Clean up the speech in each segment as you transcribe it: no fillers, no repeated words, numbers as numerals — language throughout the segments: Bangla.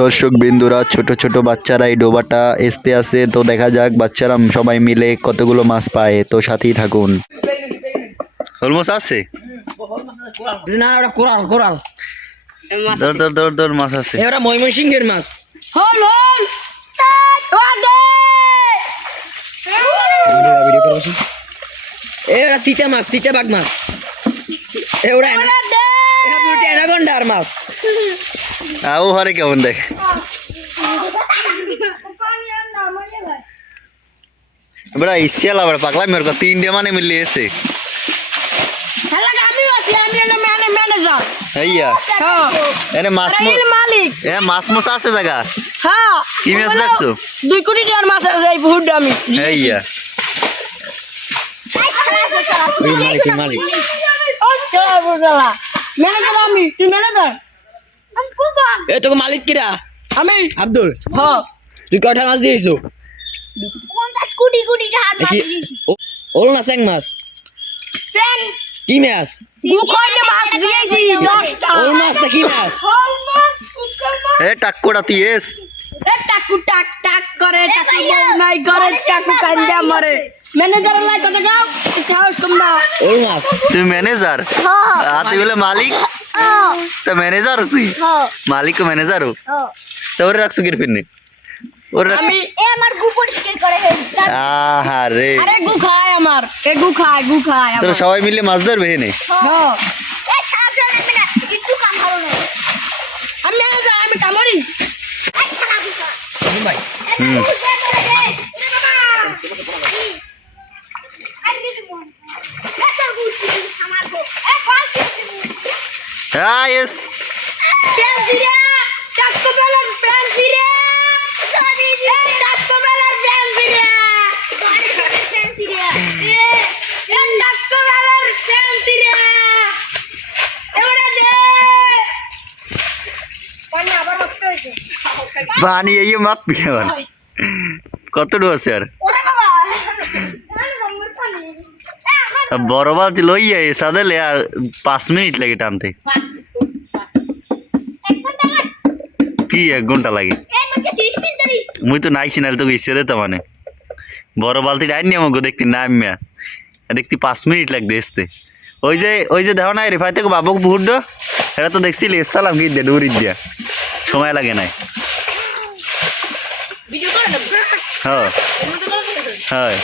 দর্শক বিন্দুরা, ছোট ছোট বাচ্চারা এই ডোবাটা আসতে আসে, তো দেখা যাক বাচ্চারা সবাই মিলে কতগুলো মাছ পায়। তো সাথেই থাকুন। অলমোস্ট আছে। না ওটা কোরাল কোরাল ধর ধর ধর ধর মাছ আছে। ওটা ময়মনসিংহের মাছ। হল এরা সিটা মাছ, সিটা বাগ মাছ। ওরা অ্যানাকন্ডার মাছ। আও হারে কেমন দেখ। বড়া ইসিয়াল আবার পাগলা মেরে কা তিনটে মানে মিলে এসে। আইয়া এনে মাছ মালিক মাছ মাছ আছে জায়গা। হ্যাঁ কি মাছ দেখছো? 2 কোটি টাকার মাছ আছে এই বহুত দামি। আইয়া ওই মালিক মালিক। আচ্ছা বুঝলা ম্যানেজার আমি, তুই ম্যানেজার? আমি প্রধান। এ তোকে মালিক কিরা? আমি আব্দুল। হ্যাঁ তুই কয়টা মাছ দিয়েছো? 50 কোটি টাকার মাছ দিয়েছি। ওল না স্যাং মাছ? স্যাং কি মাছ? গুখনে মাছ দিয়েছি 10টা। ওল মাছ না কি মাছ? হল মাছ কুকার মাছ। এ টাক্কোটা তুই এস। এ টাকু টাক টাক করে টাকু নাই করে টাকু কান্দা মরে। ম্যানেজার লাই কথা যাও সাহস তোমরা। ওল মাছ তুই ম্যানেজার? হ্যাঁ তুই বলে মালিক? হ্যাঁ তো ম্যানেজার তুই? হ্যাঁ মালিক ও ম্যানেজার ও? হ্যাঁ তো ওরে রাখছো কির ফিরনি? ওরে রাখছো? আমি এ আমার গু পরিষ্কার করে আহা রে, আরে গু খায় আমার, এ গু খায় তোরা আমার। সবাই মিলে মাছ ধরবে হেনে? হ্যাঁ এ ছাড়া চলে না একটু কাম ভালো না। আমি ম্যানেজার, আমি কামড়ি। এ ছাড়া বুঝা ভাই হুম। হ্যাঁ এস। পানি এই মাপবি আবার কতটুকু আছে আর? বড় বালতি লইয়া সাদেলে আর 5 মিনিট লাগে টানতে। কি 1 ঘন্টা লাগে? মুই তো নাইছি না, তোকে ইচ্ছে দিতে মানে বড় বালতি ডাইনি আমাকে দেখতি নামিয়া দেখতি 5 মিনিট লাগবে আসতে। ওই যে দেখো না রেফাই থেকে বাবুকে ভোট দো, এটা তো দেখছিলি এসালাম কি দিয়ে দৌড়ি দিয়া সময় লাগে নাই। হ্যাঁ হ্যাঁ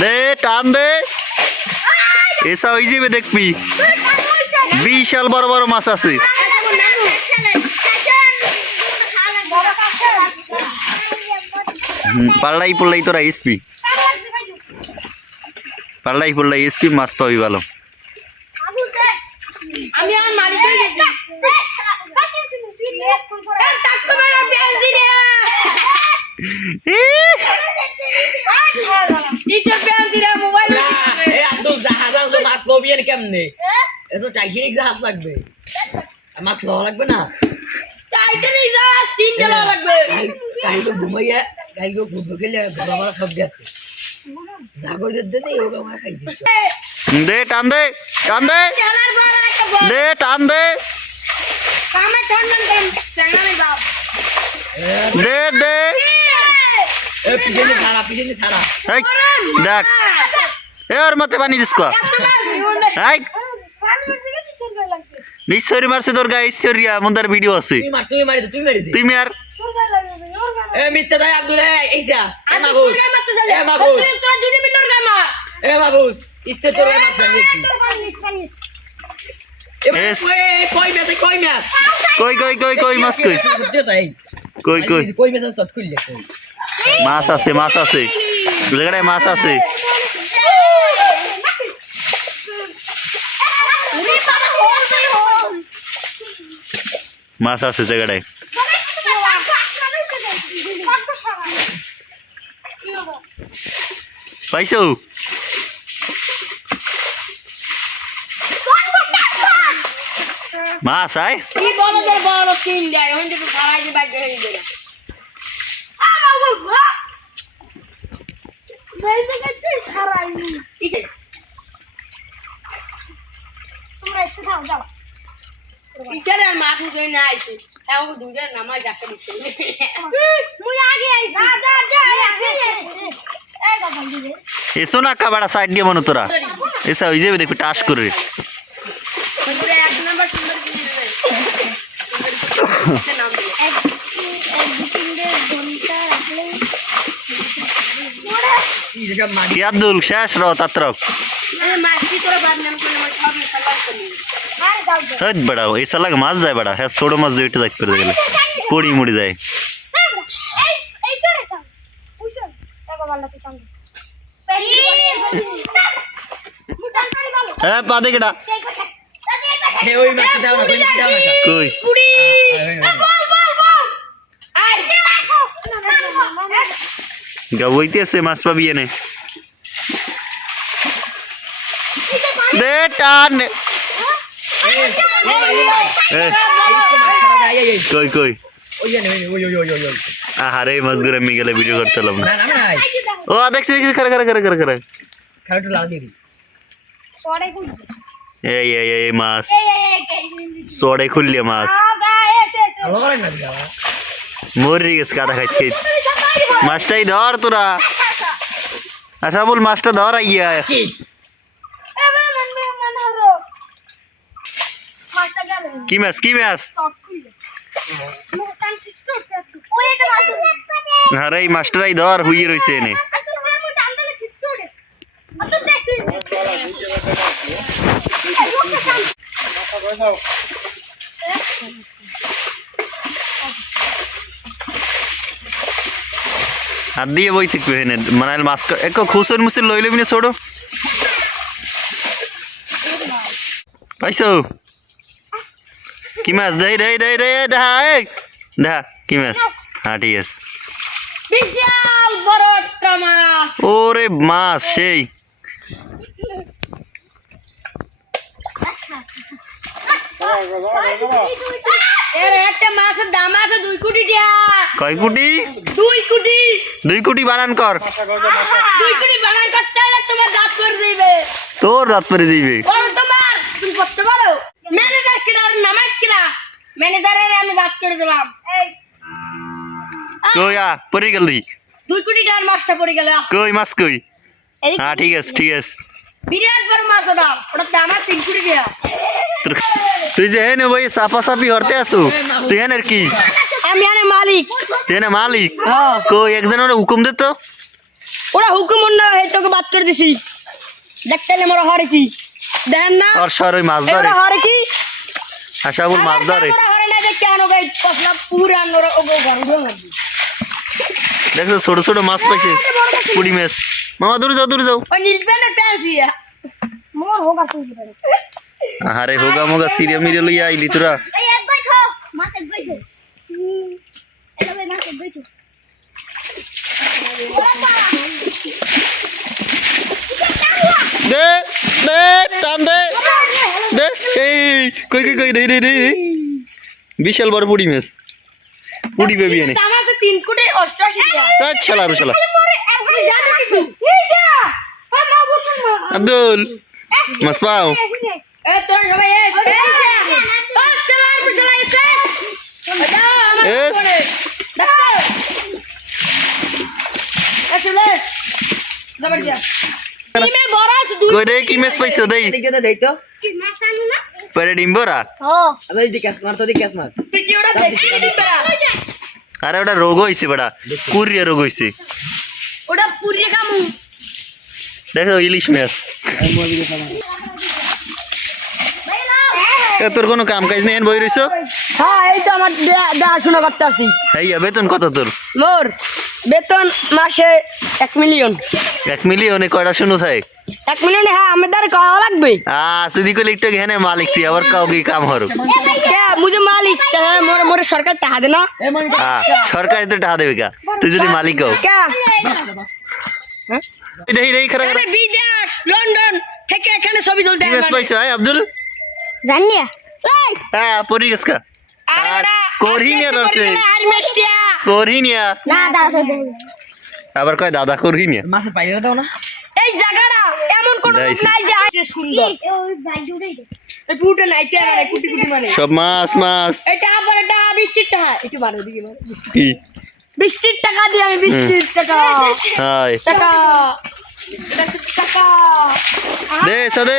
দে টান দে, এসা হয়ে যাবে দেখবি বিশাল বড় বড় মাছ আছে। পাল্লাই পড়লাই তোরা এসপি, পাল্লাই পড়লাই এসপি মাছ পাবি ভালো। আমি আমার মালিকের মাছ লবি কেমনে? এসব টাইটানিক জাহাজ লাগবে, মাছ লওয়া লাগবে না। টাইটানিক জাহাজ 3টা লাগবে। কালকে ঘুমাইয়া কালকে ফুটবল খেলে ঘোরা সব গেছে জাগর দিতে ওটা আমার খাই দিচ্ছে। দে টান দে টান দে দে টান দে কামে টান টান চাঙ্গানে যাও। দে দে। পিছনে ছাড়া এই দেখ এ ওর মতে পানি দিস কো। এই মিশরি মারছে তোর গায়ে ঈশ্বরিয়া মন্দার ভিডিও আছে। তুই মারি দে তুই মার। এ মিথ্যা দাই আব্দুল এইসা এ মাহবুব এ মাহবুব তোর দিদি বিনোর গামা। এ মাহবুব ইস্তে তোর মাছ নিয়েছি। এস কই ম্যাচ কই কই কই কই মাছ কই কই কই কই ম্যাচ শট খুললে কই মাছ আছে মাছ আছে জায়গায় মাছ আছে। মাছ আছে জায়গায়। পাইছো? মাছ আয় এই বড়দের বড় কিল দেয় ওখান থেকে খারাই দিয়ে বাইক হয়ে যায়। আমা গো বেলতে গেছে খারাই নি। তোমরা এসে যাও যাও। ইচারে আর মাছ উঠে না আইছে এখন দুইটা নামাজ যাকে দিচ্ছে মুই আগে আইছি যা যা এই কথা দিলে এসো না কাবাড়া সাইড দিয়ে মনে তোরা এসা হয়ে যাবে দেখবি টাস করে পুরো এক নাম্বার সুন্দর কি নেবে নাম দিয়ে এক দুটিনে ঘন্টা রাখলে কি আব্দুল শেষ র তাত্রক আরে মাছি তোরা বাদ নাম করে আমার সব সালাম করি আরে যাও হত বড়া এসা লাগে মাছ যায় বড়া হ্যাঁ ছোট মাছ দুইটা যাক করে গেলে পড়ি মুড়ি যায় এই এই সরে সাম পুষো টাকা বালা তো সাম পেরি মুটান করে বলো হ্যাঁ পা দে কেডা এই ওই মাছ দাও না কই কুড়ি বল বল বল আই গাওইতে আছে মাছ পাবি এনে দে টান কই কই আহারে মাছ গুলো আমি গেলে ভিডিও করতে লাম না ও দেখছি দেখছি করে করে করে করে করে পরে কুড়ি এই এই এই মাছ এই সোড়ে খুললে মাছ মরি গেছে কাটা খাইতে মাছটাই ধর তোরা আচ্ছা বল মাছটা ধর আইয়া কি মাছ কি মাছ আরে এই মাছটাই ধর হুইয়ে রইছে এনে হাত দিয়ে বই থাকবে এনে মানে মাছ এক খুসন মুসির লইলে বিনে ছোড়ো পাইছো কি মাছ দেই দেই দেই দেই দেখা এই দেখা কি মাছ হ্যাঁ ঠিক আছে বিশাল বড় একটা মাছ ওরে মাছ সেই এর একটা মাছের দাম আছে 2 কোটি টাকা কয় কোটি 2 কোটি 2 কোটি বানান কর 2 কোটি বানান করতে হলে তোমার দাঁত পড়ে যাবে তোর রাত পরে যাইবে বড় তোমার তুমি করতে পারো ম্যানেজার কিনার নামাজ কিনা ম্যানেজারের আমি বাদ করে দিলাম এই কই আ পরে গেলি 2 কোটি টাকার মাছটা পড়ে গেল কই মাছ কই হ্যাঁ ঠিক আছে ঠিক আছে বিরাট বড় মাছ ওটা দাম আছে 3 কোটি টাকা তুই যে হেনে বই সাফা সাফি হরতে আসু তুই হেনের কি আমি আরে মালিক তুই হেনে মালিক হ্যাঁ কই একজনের হুকুম দে তো ওরা হুকুম না হে তোকে বাদ করে দিছি দেখতে মোর হরে কি দেখেন না আর সর ওই মাছ ধরে ওরা হরে কি আশা বল মাছ ধরে ওরা হরে না দেখ কেন গাই পছলা পুরা নর ওগো গরু দেখো ছোট ছোট মাছ পাইছে পুড়ি মাছ মামা দূরে যাও ওই নীল প্যান্টের প্যান্ট দিয়া মোর হোগা তুই আরে হোগা মোগা সিরিয়া মিরে লইয়া আইলি তোরা এই এক গাই থো মাছ এক গাই থো এটা ভাই মাছ এক গাই থো দে দে টান দে দে এই কই কই কই দে দে দে বিশাল বড় পুড়ি মাছ পুড়ি বেবি এনে দাম আছে 3 কোটি 88 টাকা আচ্ছা শালা শালা আমি জানি কিছু এই যা মা গুন আব্দুল মাছ পাও এ তোর সবাই এ চলা চলা এসে এস দেখো আসলে জবর দিয়া টিমে বড় আছে দুই কই দে কি মাছ পাইছো দেই কি মাছ আনু না পরে ডিম্বরা তুই কি ওটা দেখছিস দিপরা আরে ওটা রোগ হইছে বড়া কুরিয়া রোগ হইছে ওটা পুরি কামু দেখো ইলিশ মাছ এ তোর কোনো কাম কাজ নেই বই রইছো হ্যাঁ এই তো আমার দেখাশোনা করতে আসি এই বেতন কত তোর মোর বেতন মাসে 1 মিলিয়ন 1 মিলিয়নে কয়টা শুনো চাই 1 মিলিয়নে হ্যাঁ আমাদের খাওয়া লাগবে তুই কইলে একটু ঘেনে মালিক তুই আবার কাউ কি কাম হরো কে মুঝে মালিক হ্যাঁ মোর সরকার টাকা দে না সরকার তো টাকা দেবে কা তুই যদি মালিক হও কে দেই দেই খারাপ আমি বিদেশ লন্ডন থেকে এখানে ছবি তুলতে কি মাছ পাইছো আব্দুল জানিয়া হ্যাঁ পরি গেছকা আর করহিনিয়া ধরছে আর মেস্টিয়া করহিনিয়া না দাদা আবার কয় দাদা করহিনিয়া মাছ পাইলে দাও না এই জায়গাটা এমন কোন দাইছি। নাই যে সুন্দর ওই ভাই জুড়েই এই পুরোটা নাই এটা মানে কুটি কুটি মানে সব মাছ মাছ এটা আবার এটা 20 টাকা একটু বাড়ো দিকে কি 20 টাকা দিই আমি 20 টাকা হাই টাকা এটা টাকা দে সদে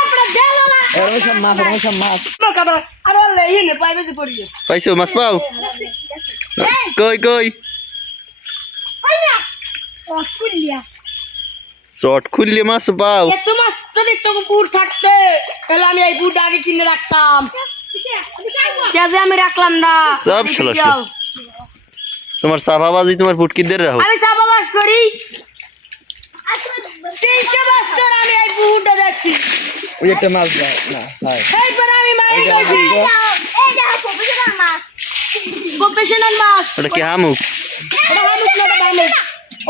আপনারা দেলো না এরকম সব মাছ কাটা আর লেই নে পাইবে যে পড়িয়ে পাইছো মাছ পাও কই কই শর্ট খুললে মাছ পাও এত মাছ যদি তুমি পুর থাকতে তাহলে আমি এই পুরটা আগে কিনে রাখতাম কেজে আমি রাখলাম না সব ছিল তোমার সাফাবাজি তোমার ফুটকি দের রাখো আমি সাবাবাস করি 300 বছর আমি এই পুরটা দেখছি ওই একটা মাছ দাও না হয় এইবার আমি মারি গেছি প্রফেশনাল মাছ ওটা কি হামুক এটা হামুক না এটা ডাইলে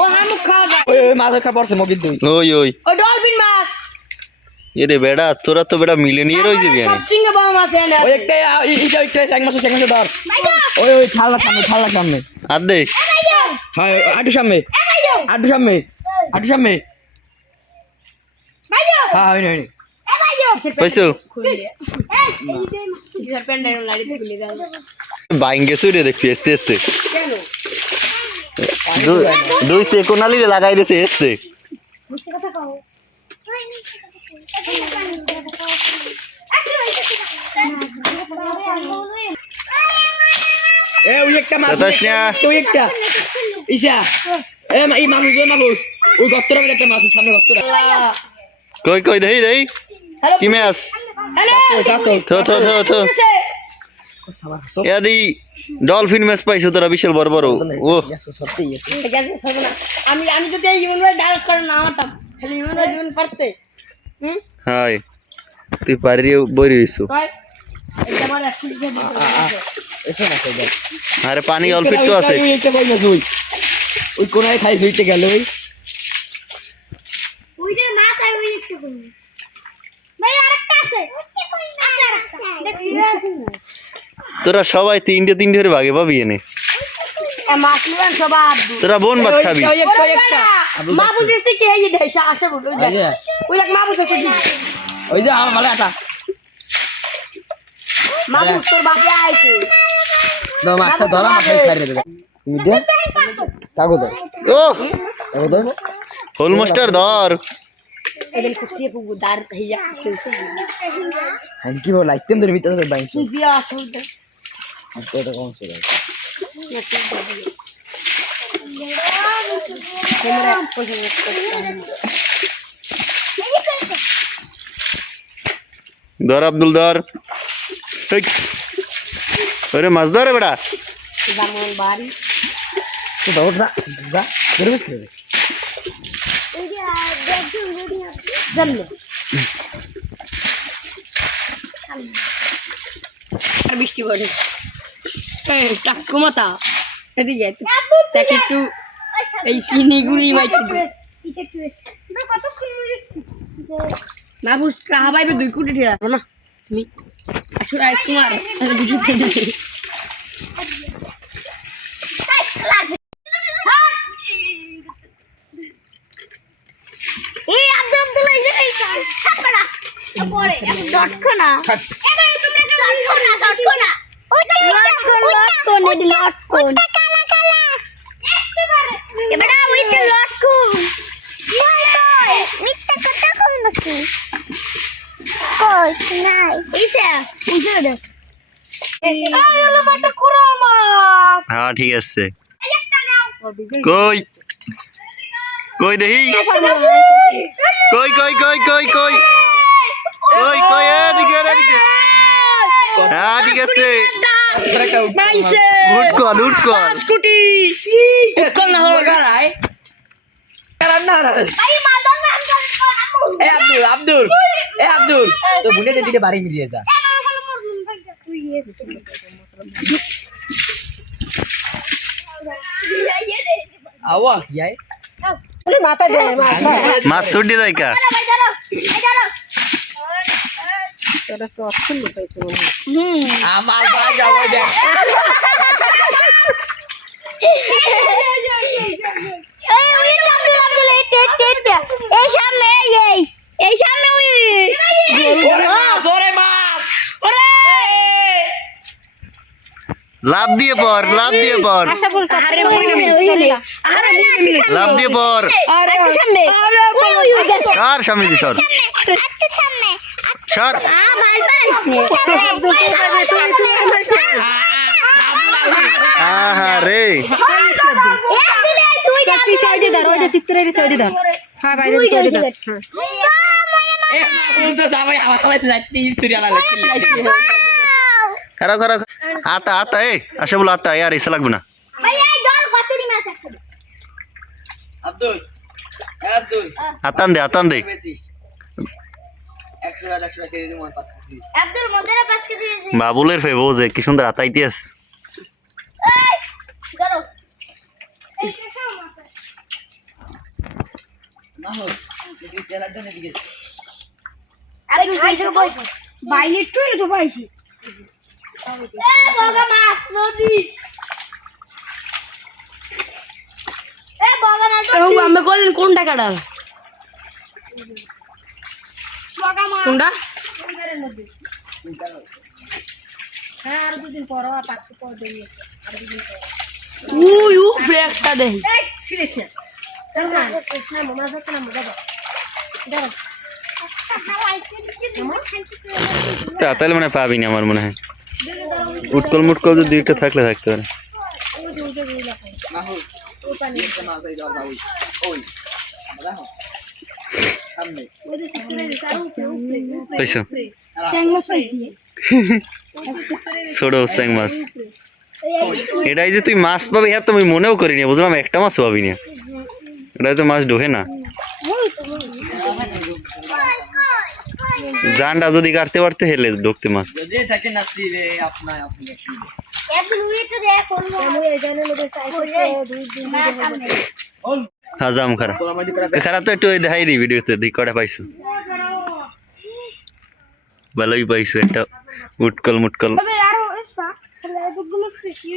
ও হামুক খাওয়া যায় ওই মাছ খা পড়ছে মগির দুই ওই ওই ও ডলফিন মাছ এরে বেড়া তোরা তো বেড়া মিলিয়নিয়ার হয়ে যাবি সব সিঙ্গে বড় মাছ এনে ওই একটা এটা এক মাছ ধর ওই থালা সামনে আর দে হ্যাঁ আটু সামনে হ্যাঁ হয় হয় পাইছো পেন্ডেল লাড়ি খুলে দাও বাইঙ্গে সুরে দেখবি আস্তে আস্তে কেন দুই সে কোনালি লাগাই দিয়েছে এসছে এ ওই একটা মাছ সাতাশ না। ওই একটা ইসা এই মানুষ ওই গত্তর একটা মাছ সামনে গত্তর কই কই দেই দেই হ্যালো কি মাছ হ্যালো থো থো থো থো এদি ডলফিন মাছ পাইছো তোরা বিশাল বড় বড় ও সত্যি আমি আমি যদি এই ইউন ভাই ডাল করে না হতাম খালি ইউন ভাই জীবন পারতে হুম হাই তুই পারি বইরি হইছো কয় এটা আমার অ্যাকচুয়ালি এসে না কই আরে পানি অল্প একটু আছে ওই একটা কই না ওই কোনায় খাই হইতে গেল ওই ওইটার মাথায় ওই একটু কই ভাই আরেকটা আছে আরেকটা দেখছি তোরা সবাই তিনটে করে ভাগে পাবি এনে মাছ নিবেন সব আব্দুল তোরা বোন ভাত খাবি ওই একটা মা বুঝিস কি এই দেশে আসে বল ওই দেখ ওই দেখ মা বুঝিস কি ওই যে আমার ভালো একটা মা বুঝ তোর বাপে আইছে দাও মাছটা ধরা মাছ খাই রে তুমি দে কাগজ দাও ও কাগজ দাও হোল মাস্টার ধর এদিন কুচিয়ে পুগু দার হইয়া খেলছে আমি কি বল লাইতেম ধরে ভিতরে বাইন দিয়া আসুন তো এটা কোন ছিল ধর আব্দুল ধর ওরে মাছ ধরে বেড়া জামন বাড়ি তো দাও না যা ধরে বসে জানলে আর বৃষ্টি পড়ে এই টাকু মাথা এদিকে তাকে একটু এই চিনিগুলি মাইতে কতক্ষণ বুঝেছি না বুঝ কাহা পাইবে 2 কোটি টাকা না তুমি আসলে আর তোমার ভিডিও দিতে এই আব্দুল এই ছাপড়া পরে ডট খানা এবে তোমরা ডট খানা ওইটা লট কোন কালা কালা এবারে ওইটা লট কোন কই মিথ্যা কথা কই নাকি কই নাই ইসা উজে দে এই হলো মাটা কুরামা হ্যাঁ ঠিক আছে কই কই দেহি কই কই কই কই কই কই কই এদিকে এদিকে হ্যাঁ ঠিক আছে নাইছে উঠ কল স্কুটি কোন না হলো গায় কারণ না ভাই মাদন নাম করে আব্দুল তো বুনে দিকে বাড়ি মিলিয়ে যা আওয়া ইয়াই মাথা দে মাছ ছুটি যায় কা তোরা তো অপশন পাইছো আমার বাবা যাবো দেখ এই ওই আব্দুল এই সামনে এই সামনে ওই লাভ দিয়ে পর লাভ দিয়ে পর আরে মুই না মিলে আরে মুই না মিলে লাভ দিয়ে পর আরে সামনে সর সামনে দি সর সর আহা রে সাইডে দাঁড় ওইটা চিত্রের সাইডে দাঁড় হ্যাঁ বাইরে সাইডে দাঁড় এ মাগুস তো যাবাই আমার কাছে যাইতে ইসুরি আলা লাগছে খারাপ খারাপ আতা আতা এ আসে বলো আতা यार ऐसा লাগবে না আব্দুল আব্দুল আতান দে বেশিস 100 টাকা কেজি দিমু 5 কেজি আব্দুল মন্দিরে 5 কেজি বেশি বাবুলের ফেবো যে কি সুন্দর আতাইতে আছে এই ধরো এই মাহমুদ তুই সেলার জন্য দিকে আরে খাইছো বই বাইরে তুই তো পাইছি এ বগা মাছ নদী এ বগা মাছ ও আমি বলেন কোন টাকাটা বগা মাছ কোনটা হ্যাঁ আর দুদিন পর পাকতে পর দেই আর দুদিন পর উ ব্রেকটা দেই এই সিরিয়াস না চল না মামা যাচ্ছে না মজা দাও তাহলে মানে পাবি না আমার মনে হয় উটকল মুটকল যদি দুইটা থাকলে থাকতে পারে মাহমুদ একটা মাছ এই দাও ওই ওই দেখো সামনে পাইছো স্যাং মাছ পাইছি ছোট স্যাং মাছ এটাই যে তুই মাছ পাবি হ্যাঁ তুমি মনেও করিনি বুঝলাম একটা মাছ পাবি না এটাই তো মাছ ঢোকে না জানটা যদি কাটতে পারতে হেলে ঢুকতে মাছ যদি থাকে নাসিবে আপনার আপনি একদিন উইতে দে কোন আমি এই জানে লোকে চাইছে দুই দিন ওল হাজাম খারাপ তোরা মধ্যে করে খারাপ তো একটু দেখাই দিই ভিডিওতে দিই কটা পাইছো ভালোই পাইছো একটা উটকল মুটকল তবে আরো এসপা তাহলে এগুলো কি